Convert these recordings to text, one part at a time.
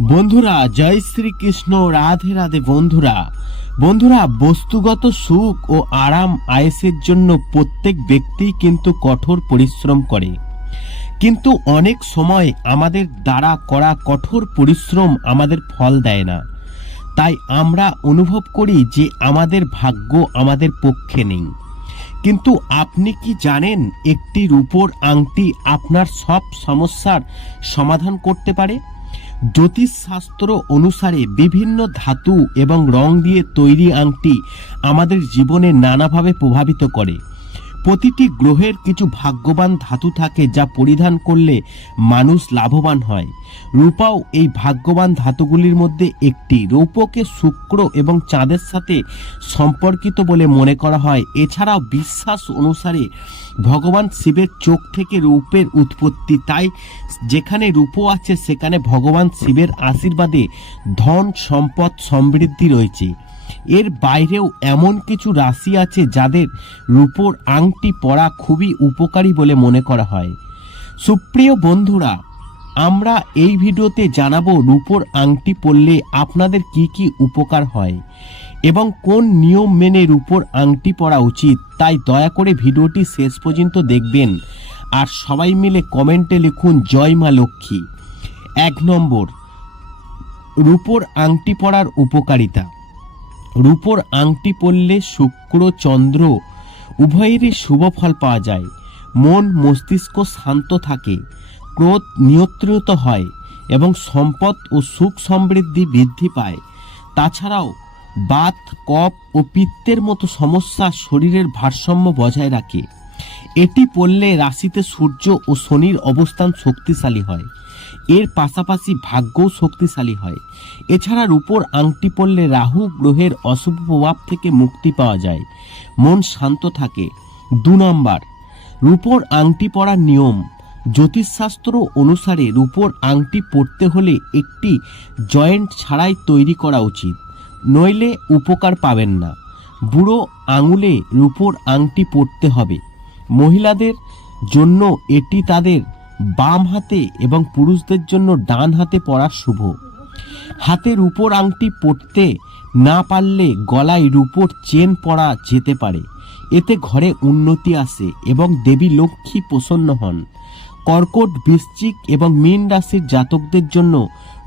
বন্ধুরা, জয় শ্রীকৃষ্ণ, রাধে রাধে বন্ধুরা। বন্ধুরা, বস্তুগত সুখ ও আরাম আয়েসের জন্য প্রত্যেক ব্যক্তি কিন্তু কঠোর পরিশ্রম করে। কিন্তু অনেক সময় আমাদের দ্বারা করা কঠোর পরিশ্রম আমাদের ফল দেয় না। তাই আমরা অনুভব করি যে আমাদের ভাগ্য আমাদের পক্ষে নেই। কিন্তু আপনি কি জানেন একটি রূপোর আংটি আপনার সব সমস্যার সমাধান করতে পারে? জ্যোতিষশাস্ত্র অনুসারে বিভিন্ন ধাতু এবং রং দিয়ে তৈরি আংটি আমাদের জীবনে নানাভাবে প্রভাবিত করে। প্রতিটি গ্রহের কিছু ভাগ্যবান ধাতু থাকে যা পরিধান করলে মানুষ লাভবান হয়। রূপাও এই ভাগ্যবান ধাতুগুলির মধ্যে একটি। রৌপকে শুক্র এবং চাঁদের সাথে সম্পর্কিত বলে মনে করা হয়। এছাড়াও বিশ্বাস অনুসারে ভগবান শিবের চোখ থেকে রূপের উৎপত্তি। তাই যেখানে রূপ আছে, সেখানে ভগবান শিবের আশীর্বাদে ধন, সম্পদ, সমৃদ্ধি রয়েছে। এর বাইরেও এমন কিছু রাশি আছে যাদের রূপোর আংটি পরা খুবই উপকারী বলে মনে করা হয়। সুপ্রিয় বন্ধুরা, আমরা এই ভিডিওতে জানাব রূপোর আংটি পরলে আপনাদের কি কি উপকার হয় এবং কোন নিয়ম মেনে রূপোর আংটি পরা উচিত। তাই দয়া করে ভিডিওটি শেষ পর্যন্ত দেখবেন আর সবাই মিলে কমেন্টে লিখুন, জয় মা লক্ষ্মী। এক নম্বর, রূপোর আংটি পরার উপকারিতা। রূপোর আংটি পরলে শুক্র চন্দ্র, উভয়েরই শুভ ফল পাওয়া যায়। মন মস্তিষ্ক শান্ত থাকে, ক্রোধ নিয়ন্ত্রিত হয় এবং সম্পদ ও সুখ সমৃদ্ধি বৃদ্ধি পায়। তাছাড়াও, বাত কপ ও পিত্তের মতো সমস্যা শরীরের ভারসাম্য বজায় রাখে। এটি পড়লে রাশিতে সূর্য ও শনির অবস্থান শক্তিশালী হয়। এর পাশাপাশি ভাগ্যও শক্তিশালী হয়। এছাড়া রূপোর আংটি পরলে রাহু গ্রহের অশুভ প্রভাব থেকে মুক্তি পাওয়া যায়। মন শান্ত থাকে। দু নম্বর, রূপোর আংটি পরার নিয়ম। জ্যোতিষশাস্ত্র অনুসারে রূপোর আংটি পরতে হলে একটি জয়েন্ট ছাড়াই তৈরি করা উচিত। নইলে উপকার পাবেন না। বুড়ো আঙুলে রূপোর আংটি পরতে হবে। মহিলাদের জন্য এটি তাদের বাম হাতে এবং পুরুষদের জন্য ডান হাতে পরা শুভ। হাতের উপর আংটি পরতে না পারলে গলায় রূপোর চেন পরা যেতে পারে। এতে ঘরে উন্নতি আসে এবং দেবী লক্ষ্মী প্রসন্ন হন। কর্কট, বৃশ্চিক এবং মীন রাশির জাতকদের জন্য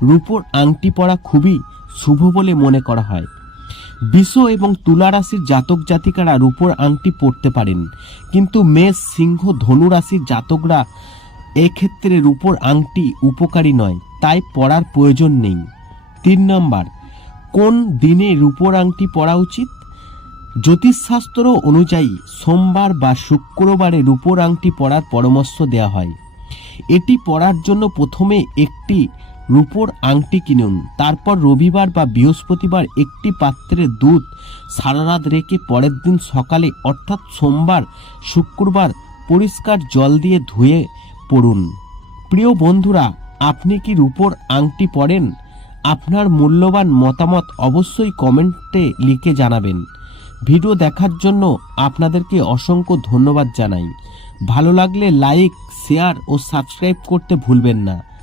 রূপোর আংটি পরা খুবই শুভ বলে মনে করা হয়। বিষ এবং তুলা রাশির জাতক জাতিকারা রূপোর আংটি পরতে পারেন। কিন্তু মেষ, সিংহ, ধনু রাশির জাতকরা এক্ষেত্রে রূপোর আংটি উপকারী নয়, তাই পরার প্রয়োজন নেই। তিন নম্বর, কোন দিনে রূপোর আংটি পরা উচিত? জ্যোতিষশাস্ত্র অনুযায়ী সোমবার বা শুক্রবারে রূপোর আংটি পরার পরামর্শ দেওয়া হয়। এটি পরার জন্য প্রথমে একটি রূপোর আংটি কিনুন। তারপর রবিবার বা বৃহস্পতিবার একটি পাত্রে দুধ সারা রাত রেখে পরের দিন সকালে, অর্থাৎ সোমবার, শুক্রবার পরিষ্কার জল দিয়ে ধুয়ে পড়ুন। প্রিয় বন্ধুরা, আপনি কি রূপোর আংটি পরেন? আপনার মূল্যবান মতামত অবশ্যই কমেন্টে লিখে জানাবেন। ভিডিও দেখার জন্য আপনাদেরকে অসংখ্য ধন্যবাদ জানাই। ভালো লাগলে লাইক, শেয়ার ও সাবস্ক্রাইব করতে ভুলবেন না।